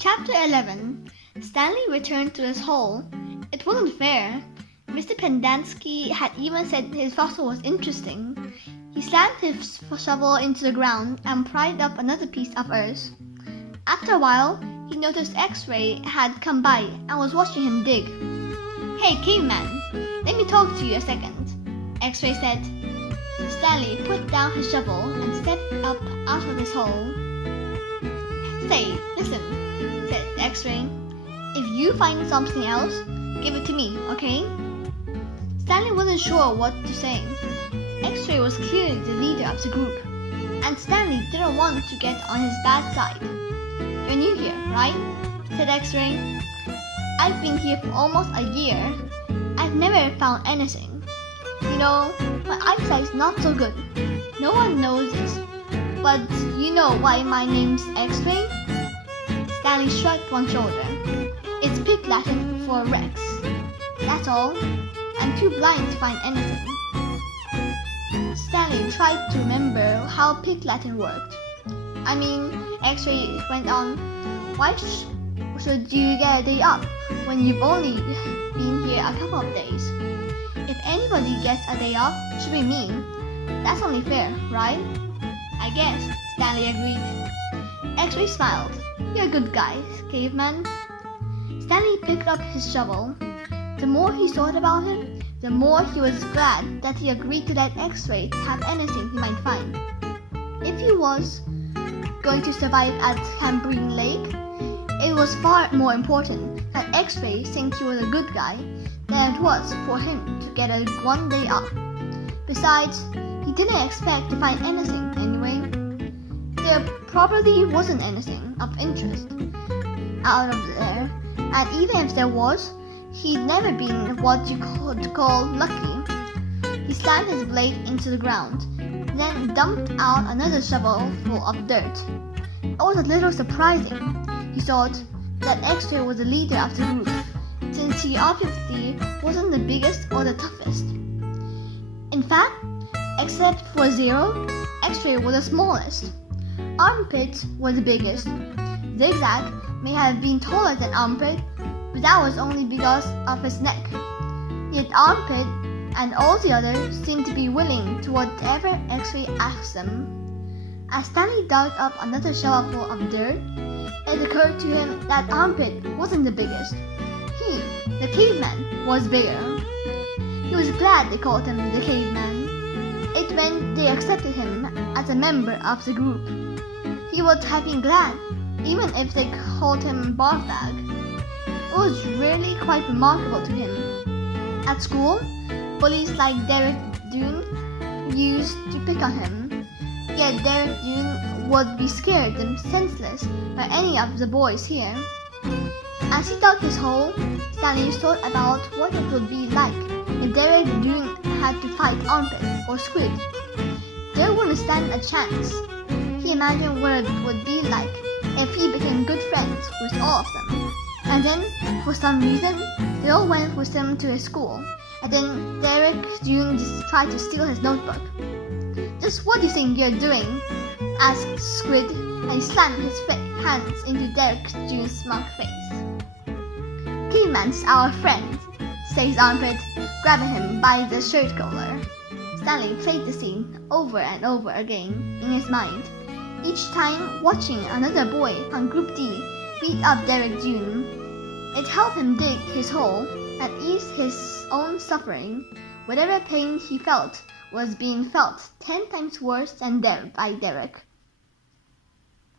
Chapter 11. Stanley returned to his hole. It wasn't fair. Mr. Pendanski had even said his fossil was interesting. He slammed his shovel into the ground and pried up another piece of earth. After a while, he noticed X-Ray had come by and was watching him dig. "Hey, caveman, let me talk to you a second," X-Ray said. Stanley put down his shovel and stepped up out of his hole. "Say, listen," said X-Ray. "If you find something else, give it to me, okay?" Stanley wasn't sure what to say. X-Ray was clearly the leader of the group, and Stanley didn't want to get on his bad side. "You're new here, right?" said X-Ray. "I've been here for almost a year. I've never found anything. You know, my eyesight's not so good. No one knows this, but you know why my name's X-Ray?" Stanley shrugged one shoulder. "It's Pig Latin for Rex. That's all. I'm too blind to find anything." Stanley tried to remember how Pig Latin worked. X-Ray went on, "Why should you get a day up when you've only been here a couple of days? If anybody gets a day off, it should be me. That's only fair, right?" "I guess," Stanley agreed. X-Ray smiled. "You're a good guy, caveman." Stanley picked up his shovel. The more he thought about it, the more he was glad that he agreed to let X-Ray have anything he might find. If he was going to survive at Cambrine Lake, it was far more important that X-Ray think he was a good guy than it was for him to get a 1 day off. Besides, he didn't expect to find anything anyway. There probably wasn't anything of interest out of there, and even if there was, he'd never been what you could call lucky. He slammed his blade into the ground, then dumped out another shovel full of dirt. It was a little surprising, he thought, that X-Ray was the leader of the group, since he obviously wasn't the biggest or the toughest. In fact, except for Zero, X-Ray was the smallest. Armpit was the biggest. Zigzag may have been taller than Armpit, but that was only because of his neck. Yet Armpit and all the others seemed to be willing to whatever X-Ray asked them. As Stanley dug up another shovelful of dirt, it occurred to him that Armpit wasn't the biggest. He, the caveman, was bigger. He was glad they called him the caveman. It meant they accepted him as a member of the group. He would have been glad, even if they called him Barfag. It was really quite remarkable to him. At school, bullies like Derek Dune used to pick on him, yet Derek Dune would be scared and senseless by any of the boys here. As he dug his hole, Stanley thought about what it would be like if Derek Dune had to fight Armpit or Squid. They wouldn't stand a chance. He imagined what it would be like if he became good friends with all of them. And then, for some reason, they all went with him to his school. And then Derek Dune just tried to steal his notebook. "Just what do you think you're doing?" asked Squid, and he slammed his hands into Derek Dune's smug face. "Caveman's our friend," says Armpit, grabbing him by the shirt collar. Stanley played the scene over and over again in his mind, each time watching another boy from Group D beat up Derek Dune. It helped him dig his hole and ease his own suffering. Whatever pain he felt was being felt 10 times worse than by Derek.